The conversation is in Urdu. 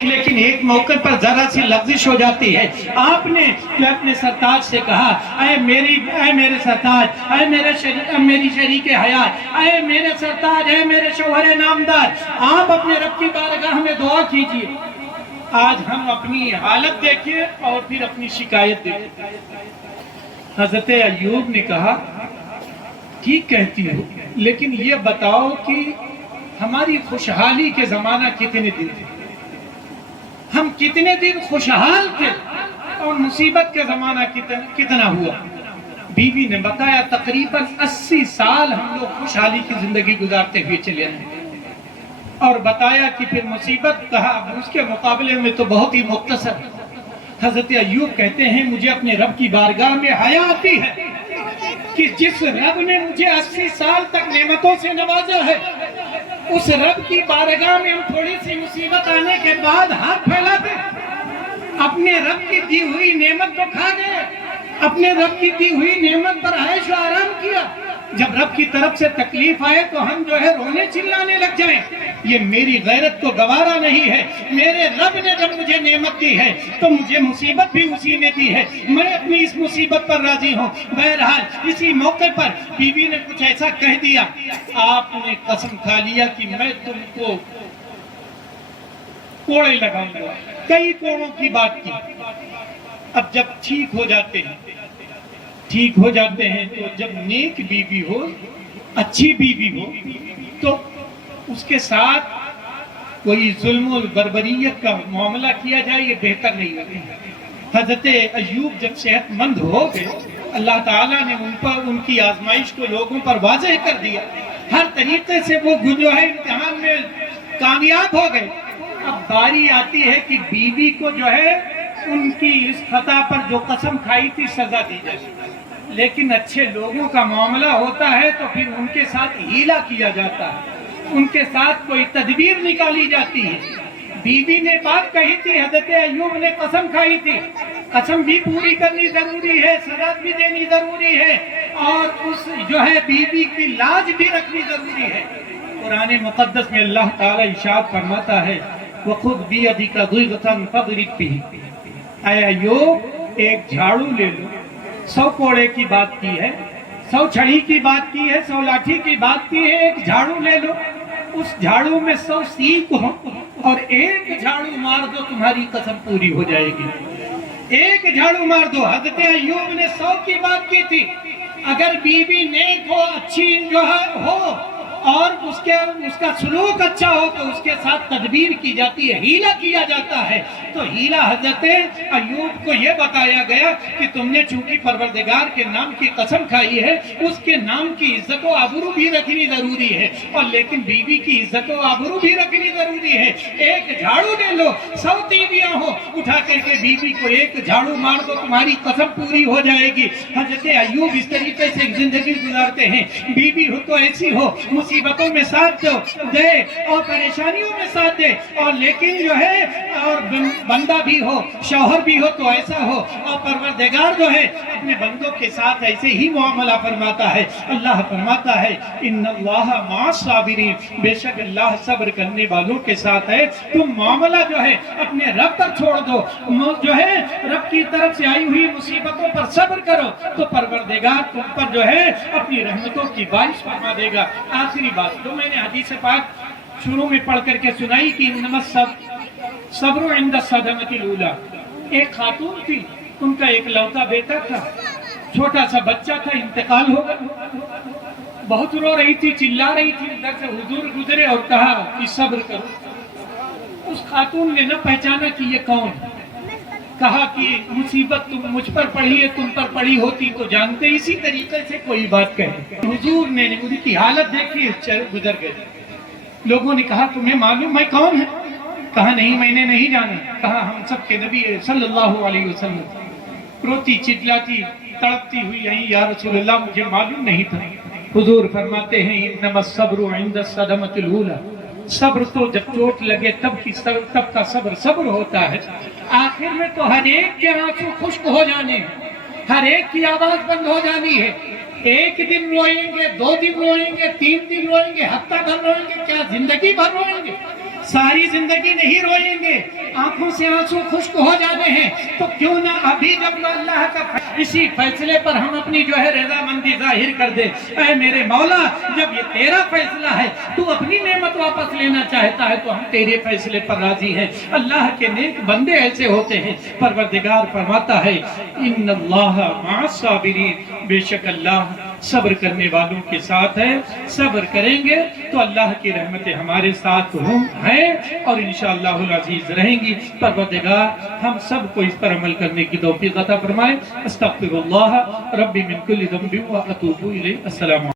لیکن ایک موقع پر ذرا سی لغزش ہو جاتی ہے. آپ نے اپنے سرتاج سے کہا اے میرے سرتاج، اے میری شریک حیات، اے میرے سرتاج، اے میرے شوہر نامدار، آپ اپنے رب کی بارگاہ میں دعا کیجئے. آج ہم اپنی حالت دیکھیں اور پھر اپنی شکایت دیکھیں. حضرت ایوب نے کہا ٹھیک کہتی ہو، لیکن یہ بتاؤ کہ ہماری خوشحالی کے زمانہ کتنے دن تھے؟ ہم کتنے دن خوشحال تھے اور مصیبت کا زمانہ کتنا ہوا؟ بیوی نے بتایا تقریباً 80 سال ہم لوگ خوشحالی کی زندگی گزارتے ہوئے چلے آئے، اور بتایا کہ پھر مصیبت کہا اس کے مقابلے میں تو بہت ہی مختصر. حضرت ایوب کہتے ہیں مجھے اپنے رب کی بارگاہ میں حیا آتی ہے کہ جس رب نے مجھے 80 سال تک نعمتوں سے نوازا ہے، اس رب کی بارگاہ میں ہم تھوڑی سی مصیبت آنے کے بعد ہاتھ پھیلاتے، اپنے رب کی دی ہوئی نعمت کو کھا گئے، اپنے رب کی دی ہوئی نعمت پر عیش و آرام کیا. جب رب کی طرف سے تکلیف آئے تو ہم رونے چلانے لگ جائیں. یہ میری غیرت کو گوارا نہیں ہے. میرے رب نے جب مجھے نعمت دی ہے تو مجھے مصیبت بھی اسی نے دی ہے، میں اپنی اس مصیبت پر راضی ہوں. بہرحال اسی موقع پر بیوی نے کچھ ایسا کہہ دیا، آپ نے قسم کھا لیا کہ میں تم کو کوڑے لگاؤں گا. کئی کوڑوں کی بات کی. اب جب ٹھیک ہو جاتے ہیں تو جب نیک بیوی ہو، اچھی بیوی ہو، تو اس کے ساتھ کوئی ظلم و بربریت کا معاملہ کیا جائے، یہ بہتر نہیں ہوتا. حضرت ایوب جب صحت مند ہو گئے، اللہ تعالیٰ نے ان کی آزمائش کو لوگوں پر واضح کر دیا. ہر طریقے سے وہ امتحان میں کامیاب ہو گئے. اب باری آتی ہے کہ بیوی کو ان کی اس خطا پر جو قسم کھائی تھی سزا دی جائے. لیکن اچھے لوگوں کا معاملہ ہوتا ہے تو پھر ان کے ساتھ ہیلا کیا جاتا ہے، ان کے ساتھ کوئی تدبیر نکالی جاتی ہے. بیوی نے بات کہی تھی، حضرت ایوب نے قسم کھائی تھی، قسم بھی پوری کرنی ضروری ہے، سزا بھی دینی ضروری ہے، اور اس بیوی کی لاج بھی رکھنی ضروری ہے. قرآن مقدس میں اللہ تعالیٰ ارشاد فرماتا ہے وَخُذْ بِيَدِكَ ضِغْثًا فَاضْرِبْ بِهِ. اے ایوب ایک جھاڑو لے لو. 100 کوڑے کی بات کی ہے، 100 چھڑی کی بات کی ہے، 100 لاٹھی کی بات کی ہے. ایک جھاڑو لے لو، اس جھاڑو میں 100 سیخ ہو، اور ایک جھاڑو مار دو، تمہاری قسم پوری ہو جائے گی. ایک جھاڑو مار دو. حضرت ایوب نے 100 کی بات کی تھی. اگر بیوی نیک ہو، اچھی ہو، اور اس کا سلوک اچھا ہو تو اس کے ساتھ تدبیر کی جاتی ہے، ہیلا کیا جاتا ہے. تو ہیلا حضرت ایوب کو یہ بتایا گیا کہ تم نے چونکہ پروردگار کے نام کی قسم کھائی ہے، اس کے نام کی عزت و آبرو بھی رکھنی ضروری ہے، اور لیکن بیوی کی عزت و آبرو بھی رکھنی ضروری ہے. ایک جھاڑو لے لو، 100 تیویاں ہو، اٹھا کر کے بیوی کو ایک جھاڑو مار دو، تمہاری قسم پوری ہو جائے گی. حضرت ایوب اس طریقے سے زندگی گزارتے ہیں. بیوی ہو تو ایسی ہو، مصیبتوں میں ساتھ دے اور پریشانیوں میں ساتھ دے، اور لیکن اور بندہ بھی ہو، شوہر بھی ہو تو ایسا ہو، اور پروردگار اپنے بندوں کے ساتھ ایسے ہی معاملہ فرماتا ہے. اللہ فرماتا ہے ان اللہ مع الصابرین، بے شک اللہ صبر کرنے والوں کے ساتھ ہے. تم معاملہ اپنے رب پر چھوڑ دو، رب کی طرف سے آئی ہوئی مصیبتوں پر صبر کرو تو پروردگار تم پر اپنی رحمتوں کی بارش فرما دے گا. آخری بات جو میں نے حدیث پاک شروع میں پڑھ کر کے سنائی کہ انما الصبر عند الصدمۃ الاولیٰ. ایک خاتون تھی، ان کا ایک لوتا بیٹا تھا، چھوٹا سا بچہ تھا، انتقال ہو گیا. بہت رو رہی تھی، چلا رہی تھی. ادھر سے حضور گزرے اور کہا کہ صبر کرو. اس خاتون نے نہ پہچانا کہ یہ کون. کہا کہ مصیبت تم مجھ پر پڑی ہے، تم پر پڑی ہوتی تو جانتے. اسی طریقے سے کوئی بات کہے. حضور نے ان کی حالت دیکھی، گزر گئے. لوگوں نے کہا تمہیں معلوم ہے کون ہے؟ کہا نہیں، میں نے نہیں جانا. کہا ہم سب کے نبی صلی اللہ علیہ وسلم. روتی چلاتی تڑپتی ہوئی یہیں یا رسول اللہ مجھے معلوم نہیں تھا. حضور فرماتے ہیں انما الصبر عند الصدمۃ الاولیٰ. صبر تو جب چوٹ لگے تب کا صبر ہوتا ہے. آخر میں تو ہر ایک کے آنسو خشک ہو جانے ہیں، ہر ایک کی آواز بند ہو جانی ہے. ایک دن روئیں گے، 2 دن روئیں گے، 3 دن روئیں گے، ہفتہ بھر روئیں گے، کیا زندگی بھر روئیں گے؟ ساری زندگی نہیں روئیں گے، آنکھوں سے آنسو خشک ہو جاتے ہیں، تو کیوں نہ ابھی جب اللہ کا اسی فیصلے پر ہم اپنی جو ہے رضامندی ظاہر کر دے۔ اے میرے مولا، جب یہ تیرا فیصلہ ہے، تو اپنی نعمت واپس لینا چاہتا ہے، تو ہم تیرے فیصلے پر راضی ہیں۔ اللہ کے نیک بندے ایسے ہوتے ہیں، پروردگار فرماتا ہے ان اللہ مع الصابرین، بے شک اللہ صبر کرنے والوں کے ساتھ ہے، صبر کریں گے تو اللہ کی رحمتیں ہمارے ساتھ ہیں اور انشاءاللہ العزیز رہیں گی۔ پروردگار ہم سب کو اس پر عمل کرنے کی توفیق عطا فرمائے۔ استغفر اللہ ربی من کل ذنب و اتوب الیہ۔ السلام علیکم۔